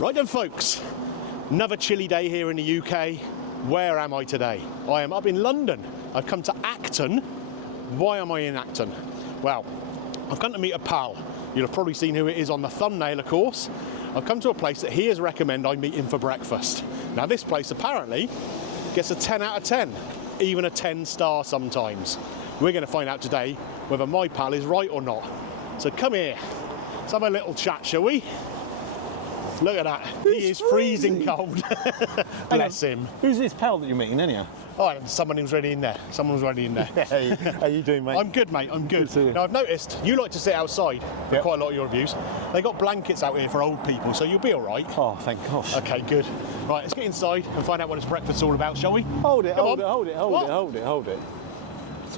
Right then folks, another chilly day here in the UK. Where am I today? I am up in London. I've come to Acton. Why am I in Acton? Well, I've come to meet a pal. You'll have probably seen who it is on the thumbnail, of course. I've come to a place that he has recommended I meet him for breakfast. Now this place apparently gets a 10 out of 10, even a 10-star sometimes. We're going to find out today whether my pal is right or not. So come here, let's have a little chat, shall we? Look at that, he is freezing cold. Bless him. Who's this pal that you're meeting anyhow? Oh, someone who's already in there. Someone's already in there. Hey, how you doing, mate? I'm good, mate. I'm good. Good to see you. Now, I've noticed you like to sit outside for quite a lot of your reviews. They got blankets out here for old people, so you'll be all right. Oh, thank gosh. Okay, good. Right, let's get inside and find out what this breakfast's all about, shall we? Hold it. So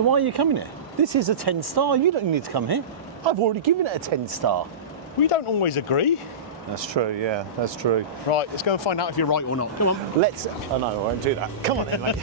why are you coming here? This is a 10-star. You don't need to come here. I've already given it a 10-star. We don't always agree. That's true, yeah, that's true. Right, let's go and find out if you're right or not. Come on. Let's... Oh, no, I won't do that. Come on then, mate.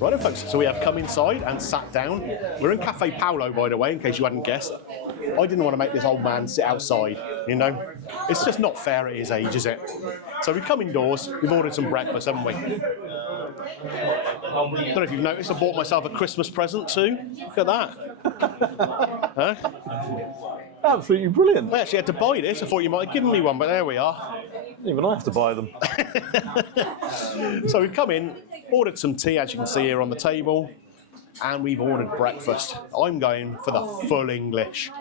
Right then folks, so we have come inside and sat down. We're in Cafe Paulo, by the way, in case you hadn't guessed. I didn't want to make this old man sit outside, you know? It's just not fair at his age, is it? So we've come indoors, we've ordered some breakfast, haven't we? Don't know if you've noticed, I bought myself a Christmas present too. Look at that. Huh? Absolutely brilliant. I actually had to buy this. I thought you might have given me one, but there we are. Even I have to buy them. So we've come in, ordered some tea, as you can see here on the table, and we've ordered breakfast. I'm going for the full English.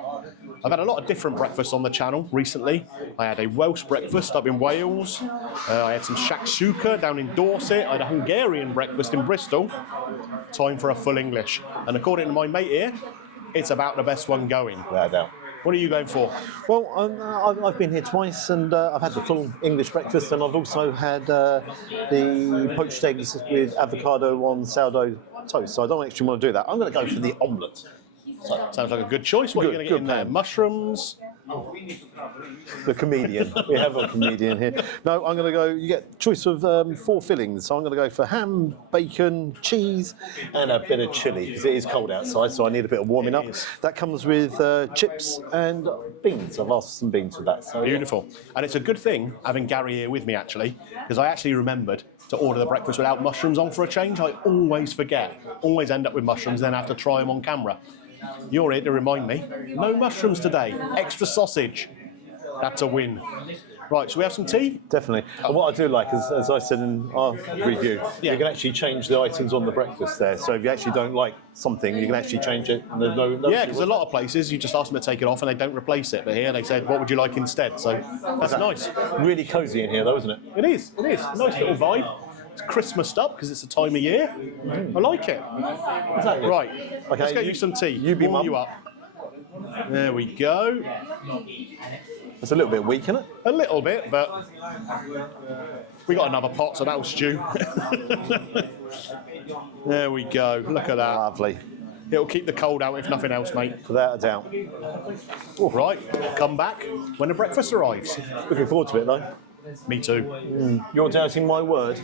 I've had a lot of different breakfasts on the channel recently. I had a Welsh breakfast up in Wales. I had some shakshuka down in Dorset. I had a Hungarian breakfast in Bristol. Time for a full English. And according to my mate here, it's about the best one going. Without doubt. What are you going for? Well, I've been here twice and I've had the full English breakfast, and I've also had the poached eggs with avocado on sourdough toast. So I don't actually want to do that. I'm going to go for the omelette. So, sounds like a good choice. What are you going to get in there? Mushrooms? The comedian. We have a comedian here. No, I'm going to go, you get a choice of 4 fillings. So I'm going to go for ham, bacon, cheese, and a bit of chilli, because it is cold outside, so I need a bit of warming up. That comes with chips and beans. I've asked for some beans with that. So, beautiful. Yeah. And it's a good thing having Gary here with me, actually, because I actually remembered to order the breakfast without mushrooms on for a change. I always forget. Always end up with mushrooms, then have to try them on camera. You're here to remind me. No mushrooms today. Extra sausage. That's a win. Right, shall we have some tea? Definitely. And what I do like is, as I said in our review, you can actually change the items on the breakfast there. So if you actually don't like something, you can actually change it. And there's no yeah, because a lot of places you just ask them to take it off and they don't replace it. But here they said, what would you like instead? So that's nice. Really cosy in here, though, isn't it? It is. It is. Nice little vibe. It's Christmased up because it's the time of year. I like it. Exactly. Right. Okay, let's get you some tea. Warm you up. There we go. It's a little bit weak, isn't it? A little bit, but we got another pot, so that'll stew. There we go. Look at that. Lovely. It'll keep the cold out, if nothing else, mate. Without a doubt. All right. Come back when the breakfast arrives. Looking forward to it, though. Me too. You're doubting my word?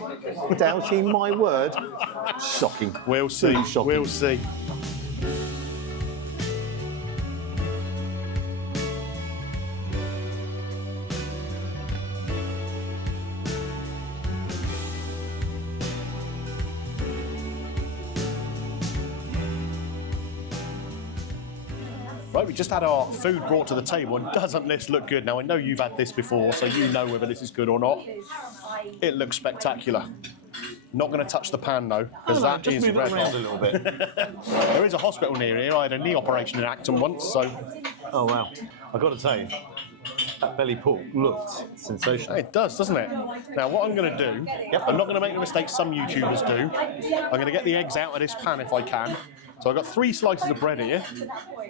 Doubting my word? Shocking. We'll see. Shocking. We'll see. Right, we just had our food brought to the table, and doesn't this look good? Now, I know you've had this before, so you know whether this is good or not. It looks spectacular. Not going to touch the pan, though, because that is red hot. A little bit. There is a hospital near here. I had a knee operation in Acton once, so... Oh, wow. I've got to tell you, that belly pork looked sensational. It does, doesn't it? Now, what I'm going to do, I'm not going to make the mistake some YouTubers do. I'm going to get the eggs out of this pan if I can. So I've got 3 slices of bread here,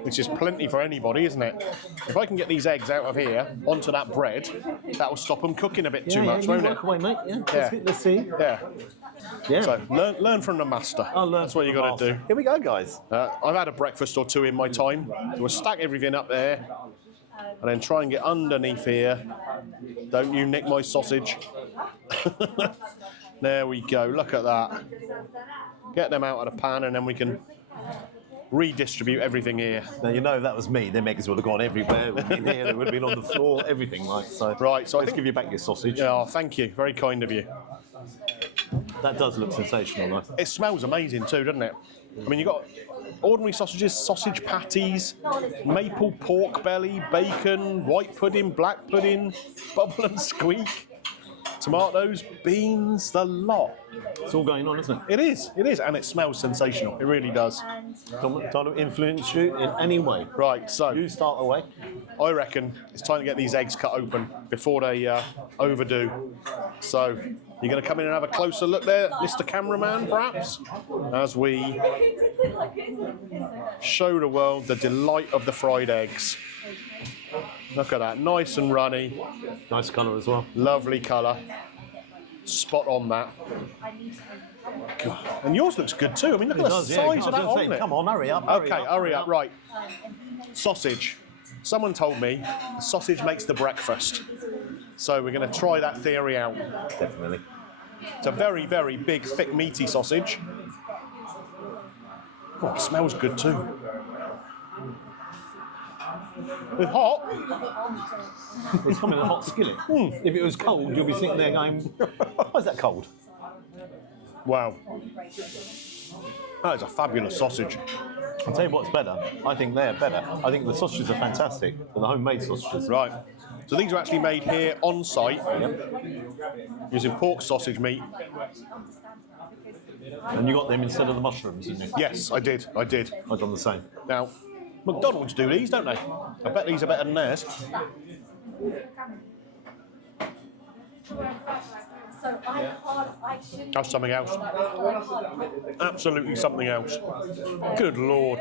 which is plenty for anybody, isn't it? If I can get these eggs out of here onto that bread, that will stop them cooking a bit too much, won't it? Work away, mate. Yeah. Yeah. Let's see. Yeah. Yeah. So learn from the master. I'll learn. That's what you got to do. Here we go, guys. I've had a breakfast or 2 in my time. So we'll stack everything up there, and then try and get underneath here. Don't you nick my sausage. There we go. Look at that. Get them out of the pan, and then we can redistribute everything here. Now, you know, if that was me, them eggs would have gone everywhere. In here, they would have been on the floor, everything like so. Right, so let's give you back your sausage. Oh, thank you. Very kind of you. That does look sensational, though. It smells amazing too, doesn't it? I mean, you've got ordinary sausages, sausage patties, maple pork belly, bacon, white pudding, black pudding, bubble and squeak, tomatoes, beans, the lot. It's all going on, isn't it? It is, and it smells sensational. It really does. Trying to influence you in any way. Right, so You start away. I reckon it's time to get these eggs cut open before they overdo. So you're going to come in and have a closer look there, Mr. Cameraman, perhaps, as we show the world the delight of the fried eggs. Look at that, nice and runny. Nice colour as well. Lovely colour. Spot on that. God. And yours looks good too. I mean, look at the size of that omelette. Come on, hurry up. Okay, hurry up. Right. Sausage. Someone told me sausage makes the breakfast. So we're going to try that theory out. Definitely. It's a very, very big, thick, meaty sausage. Oh, it smells good too. It's hot. It's coming in a hot skillet. If it was cold, you'll be sitting there going, why is that cold? Wow. That is a fabulous sausage. I'll tell you what's better. I think they're better. I think the sausages are fantastic. They're the homemade sausages. Right. So these are actually made here on site using pork sausage meat. And you got them instead of the mushrooms, didn't you? Yes, I did. I've done the same. Now, McDonald's do these, don't they? I bet these are better than theirs. That's something else. Absolutely something else. Good Lord.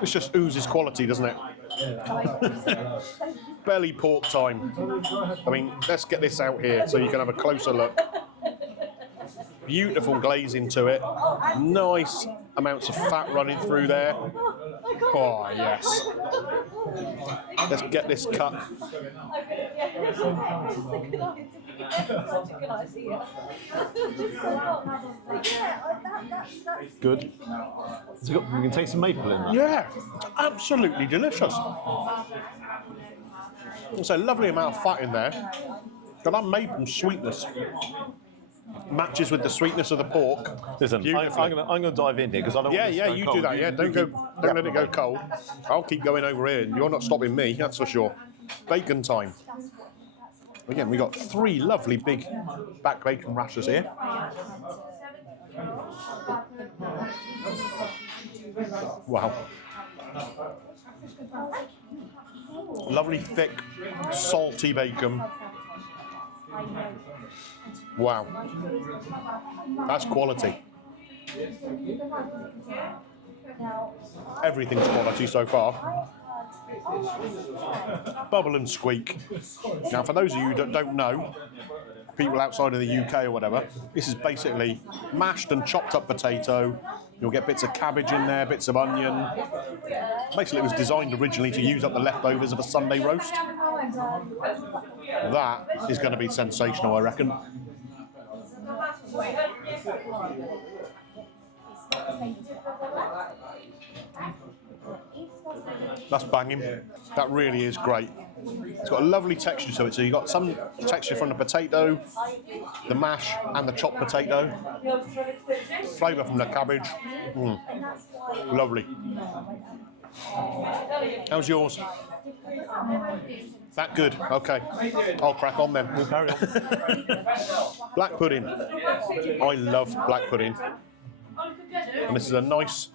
This just oozes quality, doesn't it? Belly pork time. I mean, let's get this out here so you can have a closer look. Beautiful glazing to it. Nice amounts of fat running through there. Oh, yes. Let's get this cut. Good. You can taste some maple in that. Yeah, absolutely delicious. There's a lovely amount of fat in there. Got that maple sweetness. Matches with the sweetness of the pork. Listen, I'm going to dive in here because I don't want this to go you cold. do that. Yeah, don't let it go cold. I'll keep going over here, and you're not stopping me. That's for sure. Bacon time. Again, we got 3 lovely big back bacon rashers here. Wow. Lovely thick, salty bacon. Wow. That's quality. Everything's quality so far. Bubble and squeak. Now, for those of you that don't know, people outside of the UK or whatever, this is basically mashed and chopped up potato. You'll get bits of cabbage in there, bits of onion. Basically, it was designed originally to use up the leftovers of a Sunday roast. That is going to be sensational, I reckon. That's banging. That really is great. It's got a lovely texture to it. So you've got some texture from the potato, the mash, and the chopped potato. Flavour from the cabbage. Lovely. How's yours? That good? Okay. I'll crack on then. We'll carry on. Black pudding. I love black pudding. And this is a nice,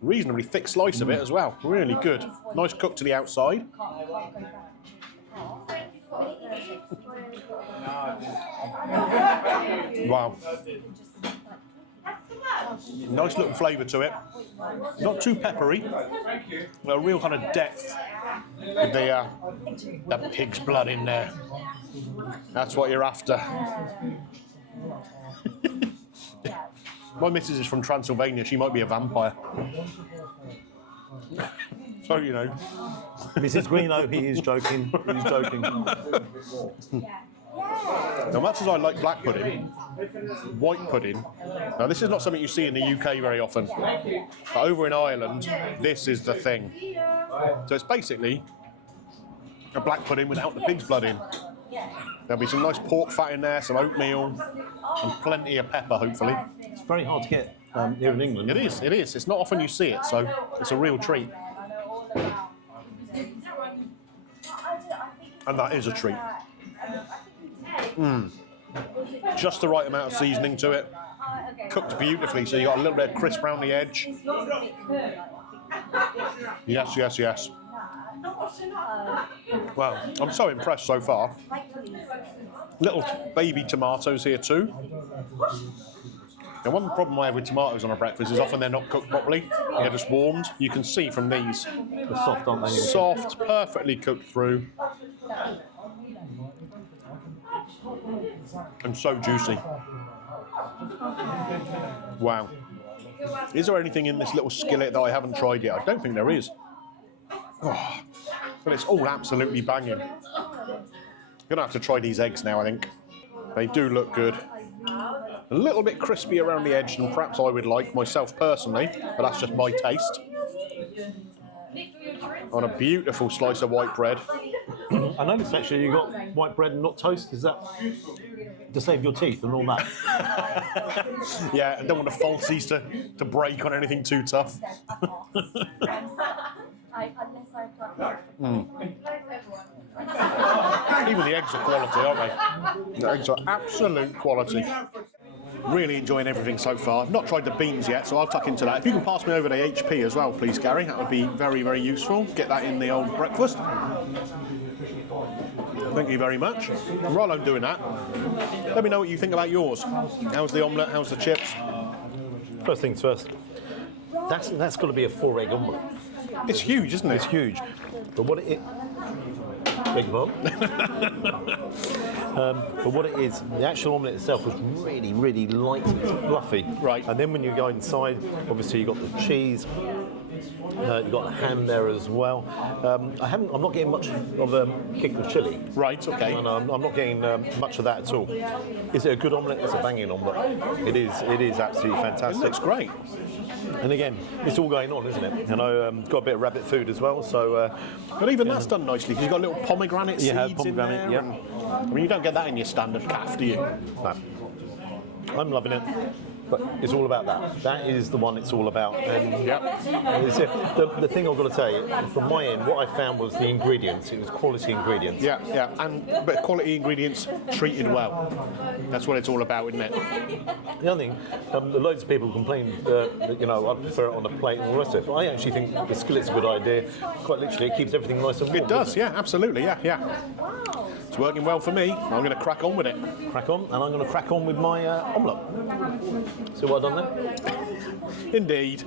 reasonably thick slice of it as well. Really good. Nice cook to the outside. Wow. Nice little flavour to it. Not too peppery, but a real kind of depth with the pig's blood in there. That's what you're after. My missus is from Transylvania. She might be a vampire. So, you know. Mrs. Greeno, he is joking. He's joking. Now, much as I like black pudding, white pudding, now this is not something you see in the UK very often. But over in Ireland, this is the thing. So it's basically a black pudding without the pig's blood in. There'll be some nice pork fat in there, some oatmeal, and plenty of pepper, hopefully. It's very hard to get here in England. It is. It's not often you see it, so it's a real treat. And that is a treat. Just the right amount of seasoning to it. Cooked beautifully, so you got a little bit of crisp around the edge. Yes, yes, yes. Wow, I'm so impressed so far. Little baby tomatoes here too. Now, one problem I have with tomatoes on a breakfast is often they're not cooked properly. They're just warmed. You can see from these. They're soft, aren't they? Soft, perfectly cooked through. And so juicy. Wow. Is there anything in this little skillet that I haven't tried yet? I don't think there is. Oh, but it's all absolutely banging. I'm gonna have to try these eggs now, I think. They do look good. A little bit crispy around the edge than perhaps I would like myself personally, but that's just my taste. On a beautiful slice of white bread. I noticed actually you got white bread and not toast. Is that to save your teeth and all that? Yeah, I don't want the falsies to break on anything too tough. Even the eggs are quality, aren't they? The eggs are absolute quality. Really enjoying everything so far. I've not tried the beans yet, so I'll tuck into that. If you can pass me over the HP as well, please, Gary, that would be very, very useful. Get that in the old breakfast. Thank you very much. While I'm doing that, let me know what you think about yours. How's the omelette? How's the chips? First things first. That's got to be a 4-egg omelette. It's huge, isn't it? It's huge. But what it... Beg your pardon? But what it is, the actual omelette itself was really, really light and fluffy. Right. And then when you go inside, obviously you got the cheese, you got the ham there as well. I'm not getting much of a kick of chilli. Right. Okay. And I'm not getting much of that at all. Is it a good omelette? It's a banging omelette. It is absolutely fantastic. It looks great. And again, it's all going on, isn't it? And I've got a bit of rabbit food as well, so... but even that's done nicely, because you've got little pomegranate seeds pomegranate, in there. yeah. I mean, you don't get that in your standard calf, do you? No. I'm loving it. But it's all about that. That is the one it's all about. And the thing I've got to tell you, from my end, what I found was the ingredients. It was quality ingredients. Yeah. But quality ingredients treated well. That's what it's all about, isn't it? The other thing, loads of people complain that I prefer it on a plate and all the rest of it. But I actually think the skillet's a good idea. Quite literally, it keeps everything nice and warm. It does, yeah, absolutely, yeah. It's working well for me. I'm going to crack on with it. Crack on, and I'm going to crack on with my omelette. See what I've done there? Indeed.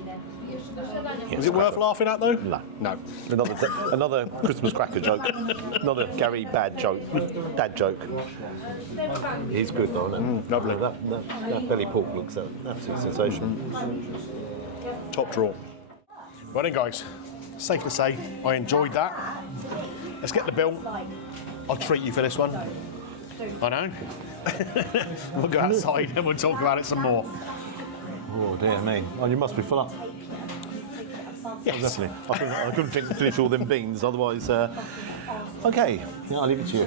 Is it worth laughing at though? No. Another Christmas cracker joke. Another Gary dad joke. He's good though, isn't it? Lovely. That belly pork looks absolutely sensational. Top draw. Well then, guys, safe to say I enjoyed that. Let's get the bill. I'll treat you for this one. I know. We'll go outside and we'll talk about it some more. Oh dear me. Oh, you must be full up. Yes. Definitely. I couldn't finish all them beans, otherwise... Okay, I'll leave it to you.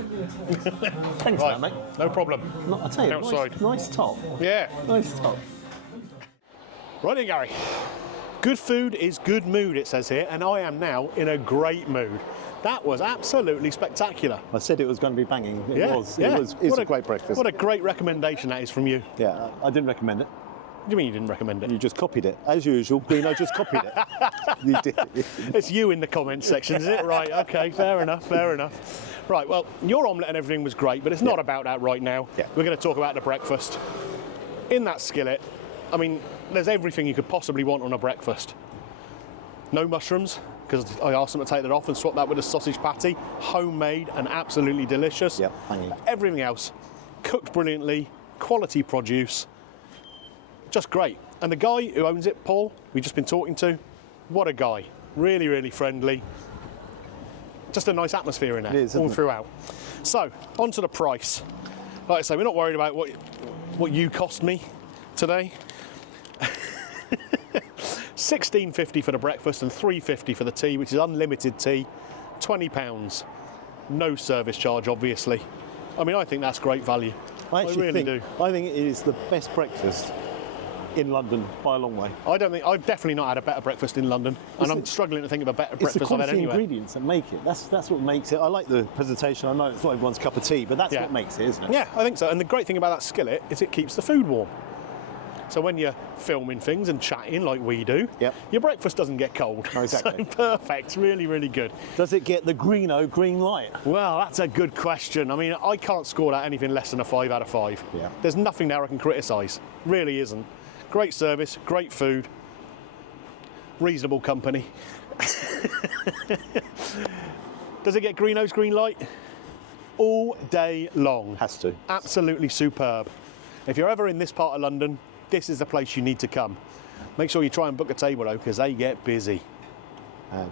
Thanks for that, mate. No problem. I tell you, outside. Nice top. Yeah. Nice top. Right then, Gary. Good food is good mood, it says here, and I am now in a great mood. That was absolutely spectacular. I said it was going to be banging. It was. It's a great breakfast. What a great recommendation that is from you. Yeah, I didn't recommend it. What do you mean you didn't recommend it? You just copied it. As usual, Greeno just copied it. You did. It's you in the comments section, is it? Right, okay, fair enough. Right, well, your omelette and everything was great, but it's not about that right now. Yeah. We're going to talk about the breakfast. In that skillet, I mean, there's everything you could possibly want on a breakfast. No mushrooms, because I asked them to take that off and swap that with a sausage patty. Homemade and absolutely delicious. Yep, hanging. Everything else, cooked brilliantly, quality produce, just great. And the guy who owns it, Paul, we've just been talking to, what a guy. Really, really friendly. Just a nice atmosphere in there, It is, all isn't it? throughout. So, on to the price. Like I say, we're not worried about what you cost me today. $16.50 for the breakfast and $3.50 for the tea, which is unlimited tea. £20. No service charge, obviously. I mean, I think that's great value. I actually really think, do. I think it is the best breakfast in London by a long way. I've definitely not had a better breakfast in London, and I'm struggling to think of a better It's the breakfast I've had quality anywhere. ingredients that make it. That's what makes it. I like the presentation. I know it's not everyone's cup of tea, but that's Yeah. what makes it, isn't it? Yeah, I think so. And the great thing about that skillet is it keeps the food warm. So when you're filming things and chatting like we do, Yep. your breakfast doesn't get cold. Oh, exactly. So perfect, really, really good. Does it get the Greeno green light? Well, that's a good question. I mean, I can't score that anything less than a 5 out of 5. Yeah. There's nothing there I can criticise. Really isn't. Great service, great food, reasonable company. Does it get Greeno's green light? All day long. Has to. Absolutely superb. If you're ever in this part of London, this is the place you need to come. Make sure you try and book a table though, because they get busy. And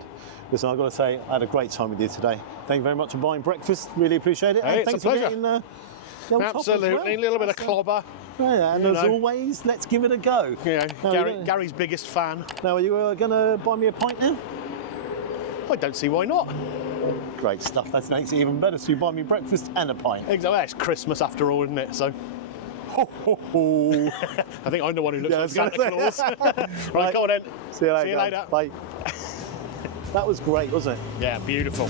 listen, I've got to say, I had a great time with you today. Thank you very much for buying breakfast. Really appreciate it. Hey, and it's a thanks pleasure. for getting the old top as Absolutely, well. a little bit of That's, clobber. Yeah, and You as know. always, let's give it a go. You know, Now, Gary's biggest fan. Now, are you going to buy me a pint now? I don't see why not. Great stuff. That makes it even better. So you buy me breakfast and a pint. Exactly. Well, it's Christmas after all, isn't it? So. Ho, ho, ho. I think I'm the one who looks Yeah, like Santa Claus. Right, go on then. See you later. See you later. Bye. That was great, wasn't it? Yeah, beautiful.